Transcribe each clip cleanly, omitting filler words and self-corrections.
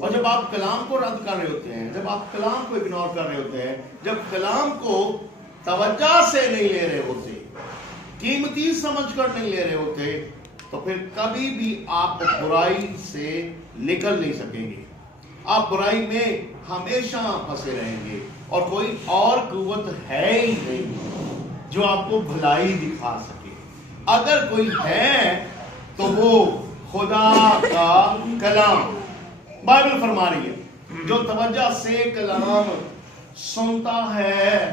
اور جب آپ کلام کو رد کر رہے ہوتے ہیں، جب آپ کلام کو اگنور کر رہے ہوتے ہیں، جب کلام کو توجہ سے نہیں لے رہے ہوتے، قیمتی سمجھ کر نہیں لے رہے ہوتے، تو پھر کبھی بھی آپ برائی سے نکل نہیں سکیں گے. آپ برائی میں ہمیشہ پھنسے رہیں گے، اور کوئی اور قوت ہے ہی نہیں جو آپ کو بھلائی دکھا سکے. اگر کوئی ہے تو وہ خدا کا کلام. بائبل فرما رہی ہے جو توجہ سے کلام سنتا ہے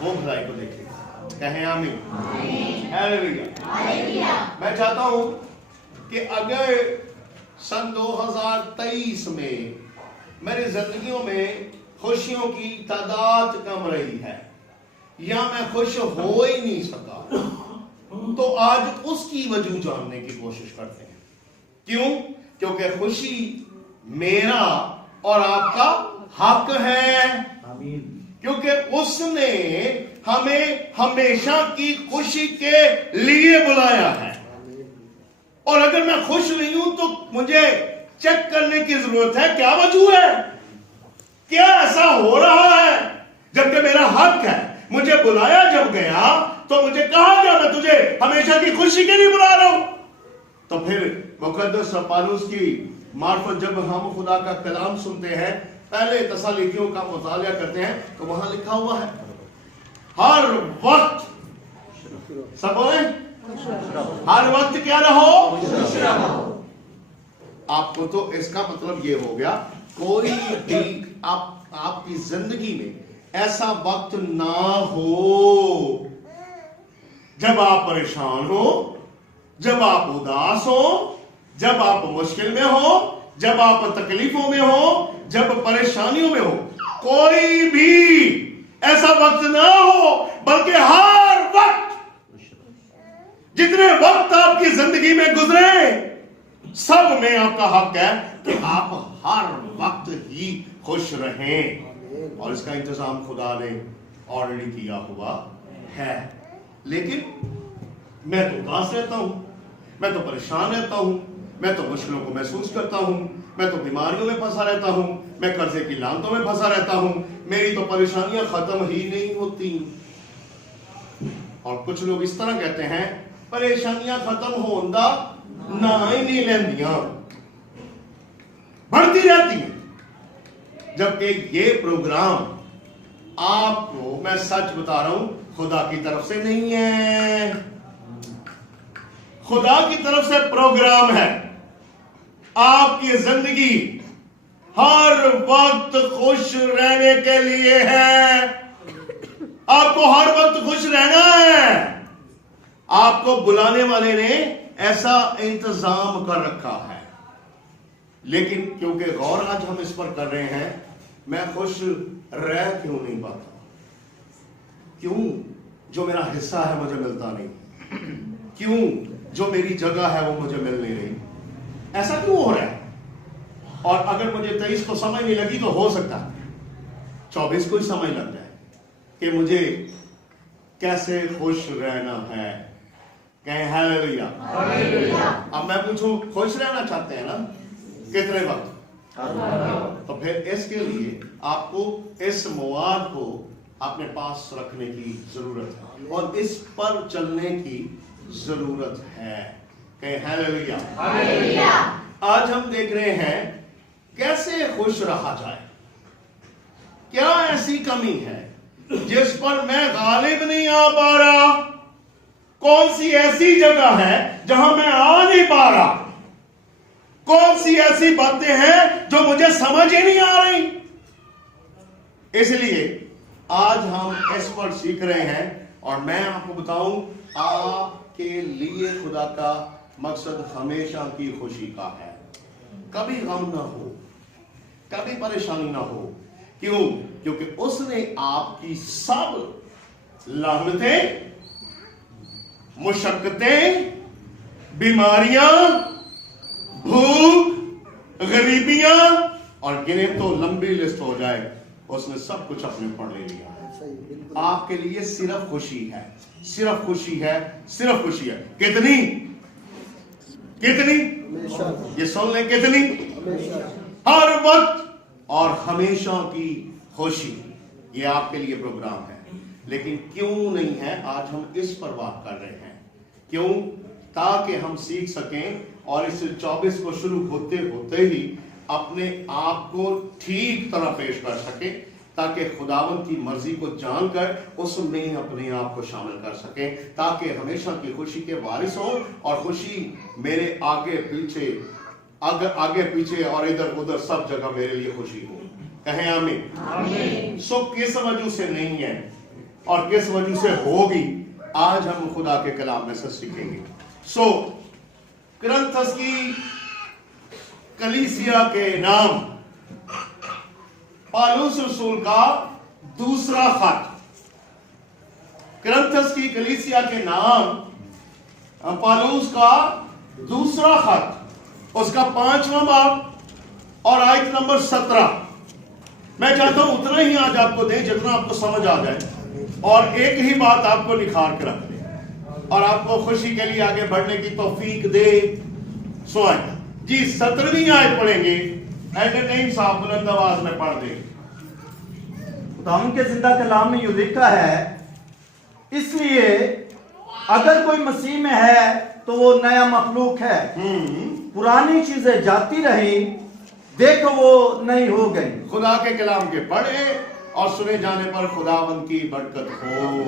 وہ بھلائی کو دیکھے گا. کہیں آمین. ہیلیلویا. میں چاہتا ہوں کہ اگر سن 2023 میں میری زندگیوں میں خوشیوں کی تعداد کم رہی ہے یا میں خوش ہو ہی نہیں سکا، تو آج اس کی وجہ جاننے کی کوشش کرتے ہیں. کیوں؟ کیونکہ خوشی میرا اور آپ کا حق ہے. کیونکہ اس نے ہمیں ہمیشہ کی خوشی کے لیے بلایا ہے. اور اگر میں خوش نہیں ہوں تو مجھے چیک کرنے کی ضرورت ہے کیا وجہ ہے، کیا ایسا ہو رہا ہے. جبکہ میرا حق ہے، مجھے بلایا جب گیا تو مجھے کہا گیا میں تجھے ہمیشہ کی خوشی کے لیے بلا رہا ہوں. تو پھر مقدس پالوس کی معرفت جب ہم خدا کا کلام سنتے ہیں، پہلے تسالونیکیوں کا مطالعہ کرتے ہیں تو وہاں لکھا ہوا ہے ہر وقت سب بولیں ہر وقت کیا رہو. آپ کو تو اس کا مطلب یہ ہو گیا کوئی بھی آپ کی زندگی میں ایسا وقت نہ ہو جب آپ پریشان ہو، جب آپ اداس ہو، جب آپ مشکل میں ہو، جب آپ تکلیفوں میں ہو، جب پریشانیوں میں ہو. کوئی بھی ایسا وقت نہ ہو، بلکہ ہر وقت جتنے وقت آپ کی زندگی میں گزرے سب میں آپ کا حق ہے کہ آپ ہر وقت ہی خوش رہیں. اور اس کا انتظام خدا نے آلریڈی کیا ہوا ہے. لیکن میں تو اداس رہتا ہوں، میں تو پریشان رہتا ہوں، میں تو مشکلوں کو محسوس کرتا ہوں، میں تو بیماریوں میں پھنسا رہتا ہوں، میں قرضے کی لانتوں میں پھنسا رہتا ہوں، میری تو پریشانیاں ختم ہی نہیں ہوتی. اور کچھ لوگ اس طرح کہتے ہیں پریشانیاں ختم ہوندا نہ ہی نہیں لیندیاں، بڑھتی رہتی ہیں. جبکہ یہ پروگرام آپ کو میں سچ بتا رہا ہوں خدا کی طرف سے نہیں ہے. خدا کی طرف سے پروگرام ہے آپ کی زندگی ہر وقت خوش رہنے کے لیے ہے. آپ کو ہر وقت خوش رہنا ہے. آپ کو بلانے والے نے ایسا انتظام کر رکھا ہے. لیکن کیونکہ غور آج ہم اس پر کر رہے ہیں، میں خوش رہ کیوں نہیں پاتا؟ کیوں جو میرا حصہ ہے مجھے ملتا نہیں؟ کیوں جو میری جگہ ہے وہ مجھے مل نہیں رہی؟ ایسا کیوں ہو رہا ہے؟ اور اگر مجھے 23 کو سمجھ نہیں لگی تو ہو سکتا ہے 24 کو ہی سمجھ لگ جائے کہ مجھے کیسے خوش رہنا ہے. کہیں ہیلیلویا. اب میں پوچھوں خوش رہنا چاہتے ہیں نا؟ کتنے وقت؟ تو پھر اس کے لیے آپ کو اس مواد کو اپنے پاس رکھنے کی ضرورت ہے اور اس پر چلنے کی ضرورت ہے. کہ ہیلیلویا. آج ہم دیکھ رہے ہیں کیسے خوش رہا جائے. کیا ایسی کمی ہے جس پر میں غالب نہیں آ پا رہا؟ کون سی ایسی جگہ ہے جہاں میں آ نہیں پا رہا؟ کون سی ایسی باتیں ہیں جو مجھے سمجھ ہی نہیں آ رہی؟ اس لیے آج ہم اس پر سیکھ رہے ہیں اور میں آپ کو بتاؤں آپ کے لیے خدا کا مقصد ہمیشہ کی خوشی کا ہے. کبھی غم نہ ہو، کبھی پریشانی نہ ہو. کیوں؟ کیونکہ اس نے آپ کی سب لعنتیں، مشقتیں، بیماریاں، بھوک، غریبیاں اور گنے تو لمبی لسٹ ہو جائے، اس نے سب کچھ اپنے اوپر لے لیا. آپ کے لیے صرف خوشی ہے، صرف خوشی ہے، صرف خوشی ہے. کتنی؟ کتنی؟ یہ سن لیں کتنی؟ ہر وقت اور ہمیشہ کی خوشی، یہ آپ کے لیے پروگرام ہے۔ لیکن کیوں نہیں ہے، آج ہم اس پر بات کر رہے ہیں۔ کیوں؟ تاکہ ہم سیکھ سکیں اور اس 24 کو شروع ہوتے ہوتے ہی اپنے آپ کو ٹھیک طرح پیش کر سکیں، تاکہ خداوند کی مرضی کو جان کر اس میں اپنے آپ کو شامل کر سکیں، تاکہ ہمیشہ کی خوشی کے وارث ہوں، اور خوشی میرے آگے پیچھے اور ادھر ادھر سب جگہ میرے لیے خوشی ہو۔ کہیں آمین۔ سو کس وجہ سے نہیں ہے اور کس وجہ سے ہوگی، آج ہم خدا کے کلام میں سے سیکھیں گے۔ سو کرنتھس کی کلیسیا کے نام، پالوس رسول کا دوسرا خط، کرنتھس کی کلیسیا کے نام پالوس کا دوسرا خط، اس کا 5واں باب اور آیت نمبر 17۔ میں چاہتا ہوں اتنا ہی آج آپ کو دیں جتنا آپ کو سمجھ آ جائے، اور ایک ہی بات آپ کو نکھار کے رکھ دے اور آپ کو خوشی کے لیے آگے بڑھنے کی توفیق دے۔ سوائیں جی 17ویں آیت پڑھیں گے، ایڈرٹین صاحب بلند آواز میں پڑھ دیں۔ خداوند کے زندہ کلام میں یہ لکھا ہے، اس لیے اگر کوئی مسیح میں ہے تو وہ نیا مخلوق ہے، پرانی چیزیں جاتی رہیں، دیکھو وہ نئی ہو گئی۔ خدا کے کلام کے پڑھے اور سنے جانے پر خداوند کی برکت ہو۔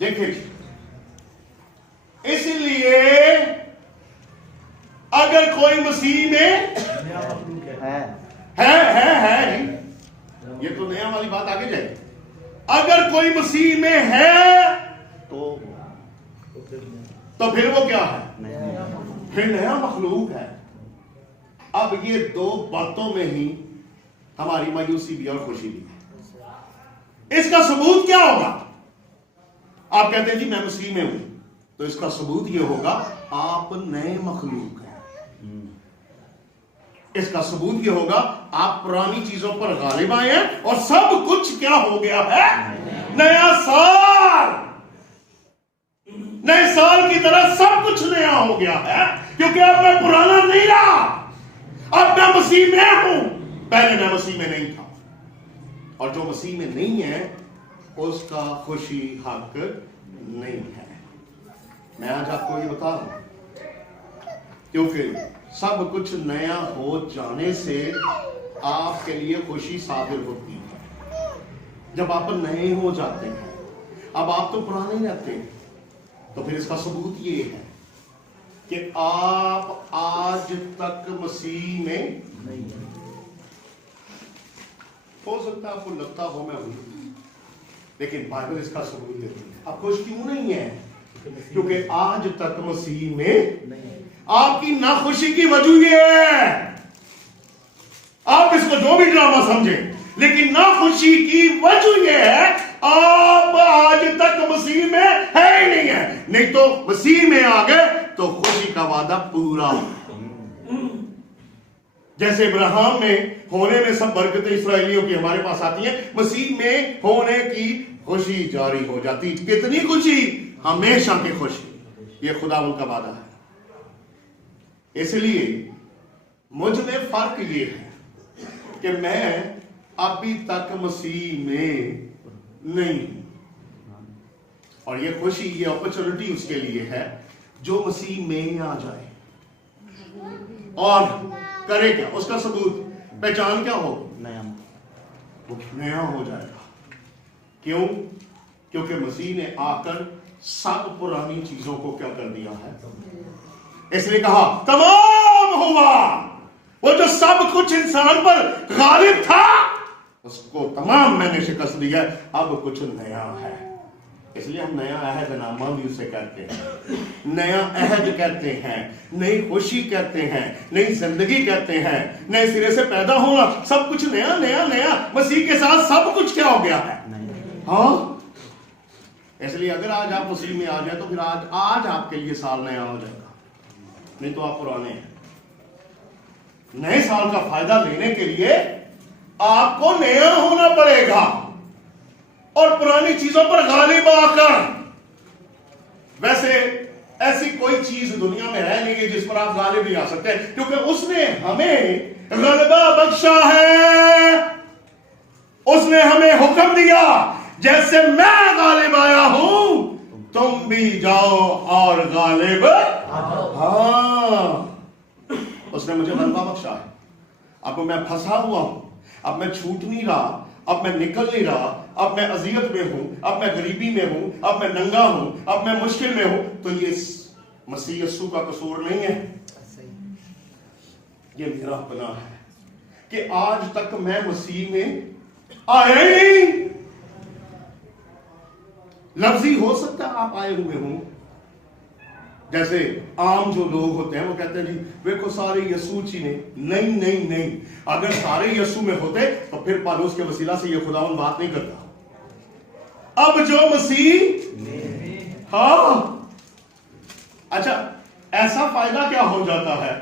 دیکھیں، اس لیے اگر کوئی مسیح میں ہے یہ تو نیا والی بات آگے جائے، اگر کوئی مسیح میں ہے تو پھر وہ کیا ہے؟ پھر نیا مخلوق ہے۔ اب یہ دو باتوں میں ہی ہماری مایوسی بھی اور خوشی بھی ہے۔ اس کا ثبوت کیا ہوگا؟ آپ کہتے ہیں جی میں مسیح میں ہوں، تو اس کا ثبوت یہ ہوگا آپ نئے مخلوق ہیں۔ اس کا ثبوت یہ ہوگا آپ پرانی چیزوں پر غالب آئے ہیں اور سب کچھ کیا ہو گیا ہے؟ نیا سال، نئے سال کی طرح سب کچھ نیا ہو گیا ہے، کیونکہ اب میں پرانا نہیں رہا، اب میں مسیح میں ہوں۔ پہلے میں مسیح میں نہیں تھا، اور جو مسیح میں نہیں ہے اس کا خوشی حق نہیں ہے۔ میں آج آپ کو یہ بتا رہا ہوں کیونکہ سب کچھ نیا ہو جانے سے آپ کے لیے خوشی صادر ہوتی ہے۔ جب آپ نئے ہو جاتے ہیں، اب آپ تو پرانے رہتے ہیں، تو پھر اس کا ثبوت یہ ہے کہ آپ آج تک مسیح میں نہیں ہیں۔ ہو سکتا ہے آپ کو لگتا ہو میں ہوں، لیکن بائبل اس کا ثبوت دیتی ہے۔ آپ خوش کیوں نہیں ہیں؟ کیونکہ آج تک مسیح میں آپ کی ناخوشی کی وجہ یہ ہے، آپ اس کو جو بھی ڈرامہ سمجھیں، لیکن ناخوشی کی وجہ یہ ہے آپ آج تک مسیح میں ہے ہی نہیں ہے، نہیں تو مسیح میں آ گئے تو خوشی کا وعدہ پورا۔ جیسے ابراہیم میں ہونے میں سب برکتیں اسرائیلیوں کی ہمارے پاس آتی ہیں، مسیح میں ہونے کی خوشی جاری ہو جاتی۔ کتنی خوشی؟ ہمیشہ کی خوشی۔ یہ خداوند کا وعدہ ہے۔ اس لیے مجھ میں فرق یہ ہے کہ میں ابھی تک مسیح میں نہیں ہوں، اور یہ خوشی، یہ اپرچونٹی اس کے لیے ہے جو مسیح میں آ جائے اور کرے کیا؟ اس کا ثبوت، پہچان کیا ہو؟ نیا ہو جائے گا۔ کیوں؟ کیونکہ مسیح نے آ کر سب پرانی چیزوں کو کیا کر دیا ہے؟ اس نے کہا تمام ہوا۔ وہ جو سب کچھ انسان پر غالب تھا اس کو تمام میں نے شکست دیا، اب کچھ نیا ہے۔ اس لیے ہم نیا عہد نامہ بھی اسے کہتے ہیں، نیا عہد کہتے ہیں، نئی خوشی کہتے ہیں، نئی زندگی کہتے ہیں، نئے سرے سے پیدا ہونا، سب کچھ نیا نیا نیا۔ مسیح کے ساتھ سب کچھ کیا ہو گیا ہے؟ ہاں۔ اس لیے اگر آج آپ مسیح میں آ جائیں تو پھر آج آپ کے لیے سال نیا ہو جائے گا، نہیں تو آپ پرانے ہیں۔ نئے سال کا فائدہ لینے کے لیے آپ کو نیا ہونا پڑے گا اور پرانی چیزوں پر غالب آ کر۔ ویسے ایسی کوئی چیز دنیا میں ہے نہیں جس پر آپ غالب نہیں آ سکتے, کیونکہ اس نے ہمیں غلبہ بخشا ہے. اس نے ہمیں حکم دیا جیسے میں غالب آیا ہوں تم بھی جاؤ اور غالب. ہاں, اس نے مجھے غلبہ بخشا ہے. اب میں پھنسا ہوا ہوں, اب میں چھوٹ نہیں رہا, اب میں نکل نہیں رہا, اب میں اذیت میں ہوں, اب میں غریبی میں ہوں, اب میں ننگا ہوں, اب میں مشکل میں ہوں, تو یہ مسیح یسوع کا قصور نہیں ہے, یہ میرا گناہ ہے کہ آج تک میں مسیح میں آیا ہی نہیں. لفظی ہو سکتا ہے آپ آئے ہوئے ہوں, جیسے عام جو لوگ ہوتے ہیں وہ کہتے ہیں جی دیکھو سارے یسوع چی نے. نہیں نہیں نہیں, اگر سارے یسوع میں ہوتے تو پھر پالوس کے وسیلہ سے یہ خداوند بات نہیں کرتا. اب جو مسیح, ہاں اچھا ایسا فائدہ کیا ہو جاتا ہے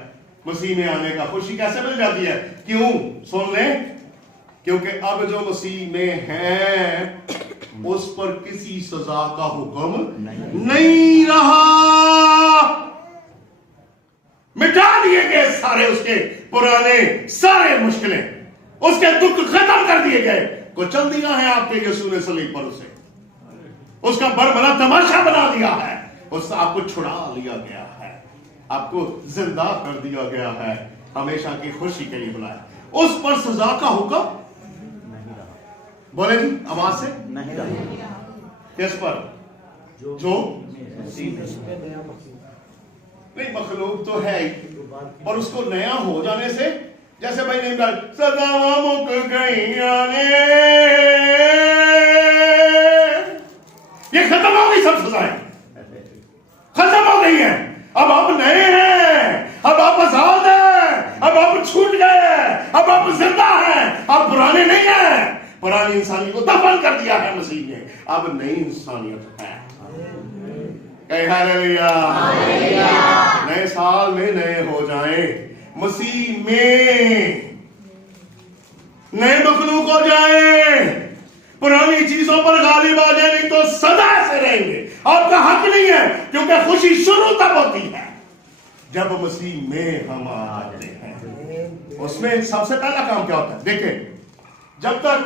مسیح میں آنے کا, خوشی کیسے مل جاتی ہے؟ کیوں؟ سن لیں, کیونکہ اب جو مسیح میں ہے اس پر کسی سزا کا حکم نہیں رہا. مٹا دیے گئے سارے اس کے پرانے سارے مشکلیں, اس کے دکھ ختم کر دیے گئے. کچل دیا ہے آپ کے یسوع نے صلیب پر اسے, اس کا بربلا تماشا بنا دیا ہے, اس سے آپ کو چھڑا لیا گیا ہے, آپ کو زندہ کر دیا گیا ہے, ہمیشہ کی خوشی کے لیے بلایا. اس پر سزا کا حکم بولے جی آواز سے نہیں رہا. کس پر؟ جو نہیں, مخلوق تو ہے ہی, اور اس کو نیا ہو جانے سے, جیسے بھائی نہیں کہا سزا مک گئی یہ ختم ہو گئی, سب سزائیں ختم ہو گئی ہیں. اب آپ نئے ہیں, اب آپ آزاد ہیں, اب آپ چھوٹ گئے, اب آپ زندہ ہیں, آپ پرانے نہیں ہیں. پرانی انسانی کو دفن کر دیا ہے مسیح نے, اب نئی انسانیت ہے. کہ ہاللویا, نئے سال میں نئے ہو جائیں, مسیح میں نئے مخلوق ہو جائیں, پرانی چیزوں پر غالب آ جائیں, نہیں تو سدا سے رہیں گے. آپ کا حق نہیں ہے, کیونکہ خوشی شروع تب ہوتی ہے جب مسیح میں ہم آ جاتے ہیں. اس میں سب سے پہلا کام کیا ہوتا ہے؟ دیکھیں, جب تک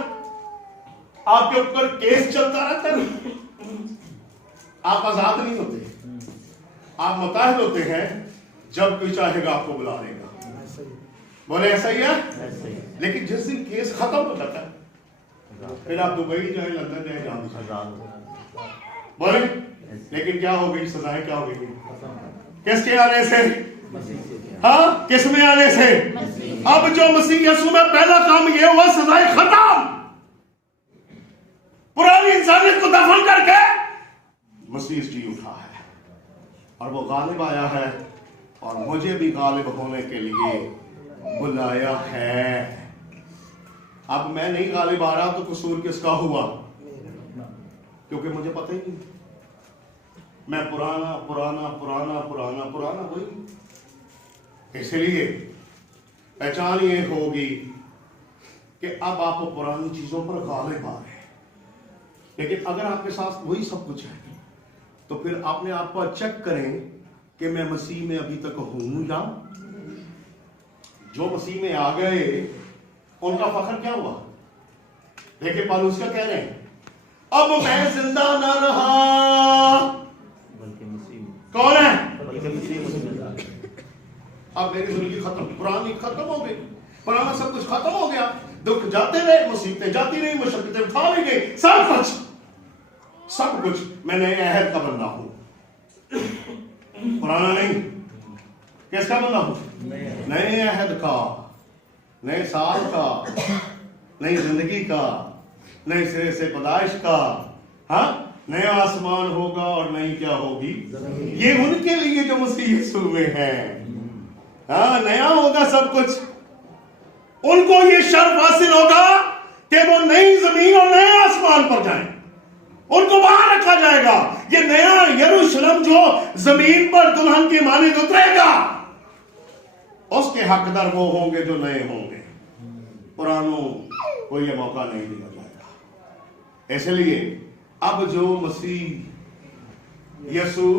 آپ کے اوپر کیس چلتا رہتا ہے آپ آزاد نہیں ہوتے, آپ متحد ہوتے ہیں. جب کوئی چاہے گا آپ کو بلا لے گا. بولے ایسا ہی ہے. لیکن جس دن کیس ختم ہو جاتا ہے پھر آپ دبئی جائیں, لندن جائیں, جہاں بولے. لیکن کیا ہو گئی سزائیں, کیا ہو گئی کس کے آنے سے؟ ہاں, کس میں آنے سے؟ اب جو مسیح یسوع میں پہلا کام یہ ہوا, سزائیں ختم. پرانی انسانیت کو دفن کر کے مسیح جی اٹھا ہے, اور وہ غالب آیا ہے, اور مجھے بھی غالب ہونے کے لیے بلایا ہے. اب میں نہیں غالب آ رہا تو قصور کس کا ہوا؟ کیونکہ مجھے پتہ ہی نہیں, میں پرانا پرانا پرانا پرانا پرانا وہی. اس لیے پہچان یہ ہوگی کہ اب آپ پرانی چیزوں پر غالب آ رہے ہیں. لیکن اگر آپ کے ساتھ وہی سب کچھ ہے تو پھر اپنے آپ کو چیک کریں کہ میں مسیح میں ابھی تک ہوں یا. جو مسیح میں آ گئے ان کا فخر کیا ہوا؟ دیکھیں پالوس کیا کہہ رہے ہیں, اب میں زندہ نہ رہا بلکہ مسیح. کون ہے؟ بلکہ مسیح. اب میری زندگی ختم, پرانی ختم ہو گئی, پرانا سب کچھ ختم ہو گیا. دکھ جاتے رہے, مصیبتیں جاتی رہی, مشقتیں اٹھا لی گئی, سب کچھ میں نئے عہد کا بندہ ہوں, پرانا نہیں. کس کا بندہ ہوں؟ نئے عہد کا, نئے سال کا, نئی زندگی کا, نئے سرے سے پیدائش کا. ہاں, نیا آسمان ہوگا اور نئی کیا ہوگی؟ یہ ان کے لیے جو مسیح یسوع میں ہیں. ہاں, نیا ہوگا سب کچھ. ان کو یہ شرف حاصل ہوگا کہ وہ نئی زمین اور نئے آسمان پر جائیں. ان کو وہاں رکھا جائے گا. یہ نیا یروشلم جو زمین پر دلہن کی مانند اترے گا, اس کے حقدار وہ ہوں گے جو نئے ہوں گے. پرانوں کو یہ موقع نہیں دیا جائے گا. اس لیے اب جو مسیح یسوع